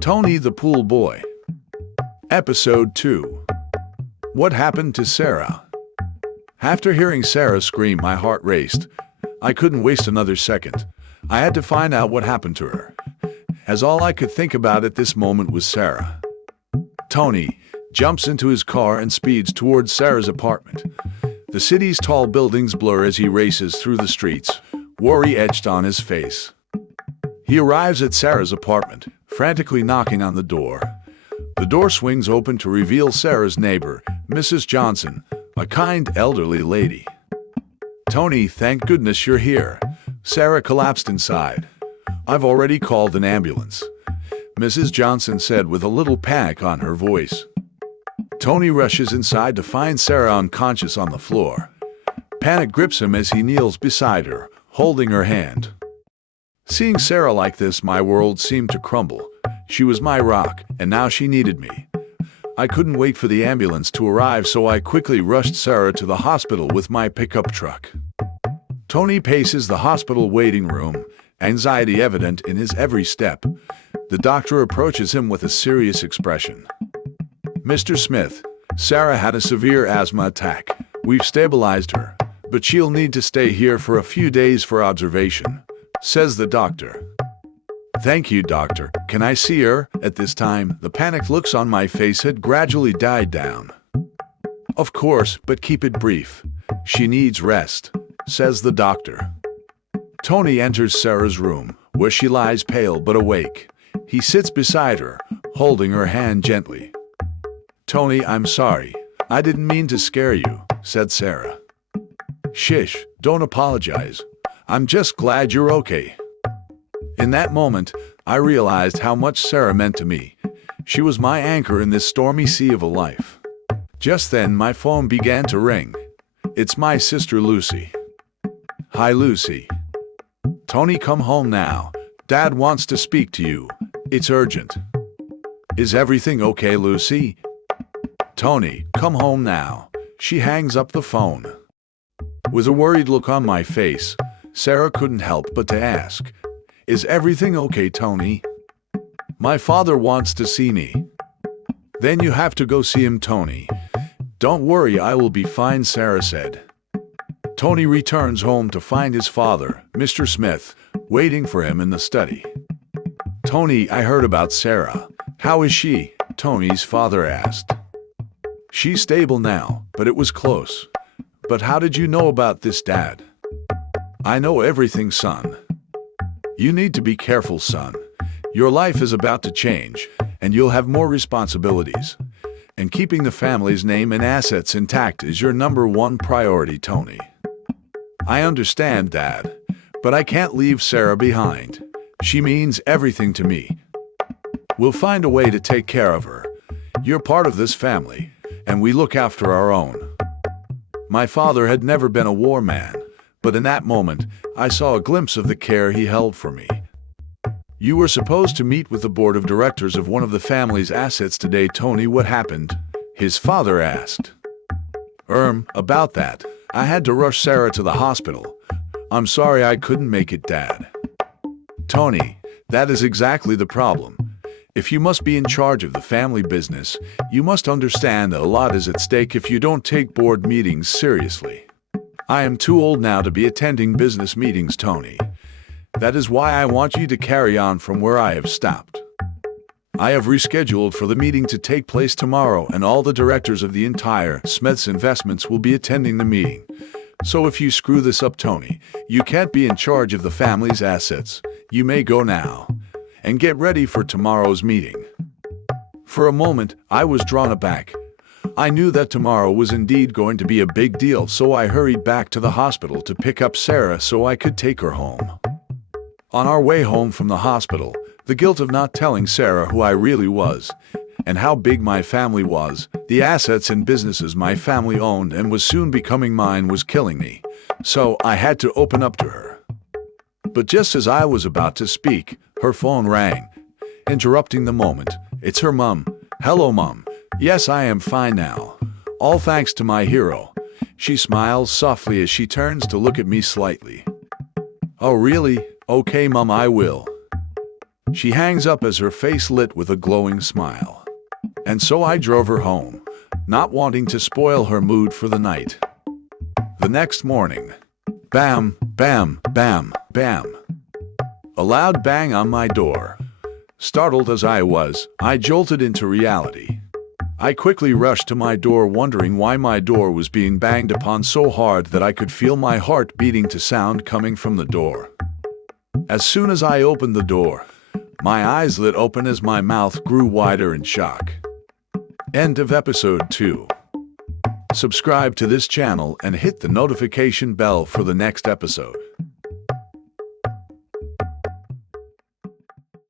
Tony the Pool Boy. Episode 2. What happened to Sarah? After hearing Sarah scream, my heart raced. I couldn't waste another second. I had to find out what happened to her, as all I could think about at this moment was Sarah. Tony jumps into his car and speeds towards Sarah's apartment. The city's tall buildings blur as he races through the streets, worry etched on his face. He arrives at Sarah's apartment, frantically knocking on the door. The door swings open to reveal Sarah's neighbor, Mrs. Johnson, a kind elderly lady. "Tony, thank goodness you're here." Sarah collapsed inside. "I've already called an ambulance," Mrs. Johnson said with a little panic on her voice. Tony rushes inside to find Sarah unconscious on the floor. Panic grips him as he kneels beside her, holding her hand. Seeing Sarah like this, my world seemed to crumble. She was my rock, and now she needed me. I couldn't wait for the ambulance to arrive, so I quickly rushed Sarah to the hospital with my pickup truck. Tony paces the hospital waiting room, anxiety evident in his every step. The doctor approaches him with a serious expression. "Mr. Smith, Sarah had a severe asthma attack. We've stabilized her, but she'll need to stay here for a few days for observation," says the doctor. "Thank you, doctor. Can I see her?" At this time, the panicked looks on my face had gradually died down. "Of course, but keep it brief. She needs rest," says the doctor. Tony enters Sarah's room, where she lies pale but awake. He sits beside her, holding her hand gently. "Tony, I'm sorry. I didn't mean to scare you," said Sarah. "Shish, don't apologize. I'm just glad you're okay." In that moment, I realized how much Sarah meant to me. She was my anchor in this stormy sea of a life. Just then, my phone began to ring. It's my sister Lucy. "Hi, Lucy. Tony, come home now. Dad wants to speak to you. It's urgent." "Is everything okay, Lucy?" "Tony, come home now." She hangs up the phone. With a worried look on my face, Sarah couldn't help but to ask, "Is everything okay, Tony?" "My father wants to see me." "Then you have to go see him, Tony." "Don't worry, I will be fine," Sarah said. Tony returns home to find his father, Mr. Smith, waiting for him in the study. "Tony, I heard about Sarah. How is she?" Tony's father asked. "She's stable now, but it was close." "But how did you know about this, Dad?" "I know everything, son. You need to be careful, son. Your life is about to change, and you'll have more responsibilities. And keeping the family's name and assets intact is your #1 priority, Tony." "I understand, Dad, but I can't leave Sarah behind. She means everything to me. We'll find a way to take care of her. You're part of this family, and we look after our own." My father had never been a war man, but in that moment, I saw a glimpse of the care he held for me. "You were supposed to meet with the board of directors of one of the family's assets today, Tony. What happened?" his father asked. About that. I had to rush Sarah to the hospital. I'm sorry I couldn't make it, Dad." "Tony, that is exactly the problem. If you must be in charge of the family business, you must understand that a lot is at stake if you don't take board meetings seriously. I am too old now to be attending business meetings, Tony. That is why I want you to carry on from where I have stopped. I have rescheduled for the meeting to take place tomorrow, and all the directors of the entire Smith's Investments will be attending the meeting. So if you screw this up, Tony, you can't be in charge of the family's assets. You may go now. And get ready for tomorrow's meeting." For a moment, I was drawn aback. I knew that tomorrow was indeed going to be a big deal, so I hurried back to the hospital to pick up Sarah so I could take her home. On our way home from the hospital, the guilt of not telling Sarah who I really was, and how big my family was, the assets and businesses my family owned and was soon becoming mine, was killing me. So I had to open up to her. But just as I was about to speak, her phone rang, interrupting the moment. It's her mum. "Hello, Mum. Yes, I am fine now. All thanks to my hero." She smiles softly as she turns to look at me slightly. "Oh, really? Okay, Mum, I will." She hangs up as her face lit with a glowing smile. And so I drove her home, not wanting to spoil her mood for the night. The next morning, bam, bam, bam, bam. A loud bang on my door. Startled as I was, I jolted into reality. I quickly rushed to my door, wondering why my door was being banged upon so hard that I could feel my heart beating to sound coming from the door. As soon as I opened the door, my eyes lit open as my mouth grew wider in shock. End of episode 2. Subscribe to this channel and hit the notification bell for the next episode.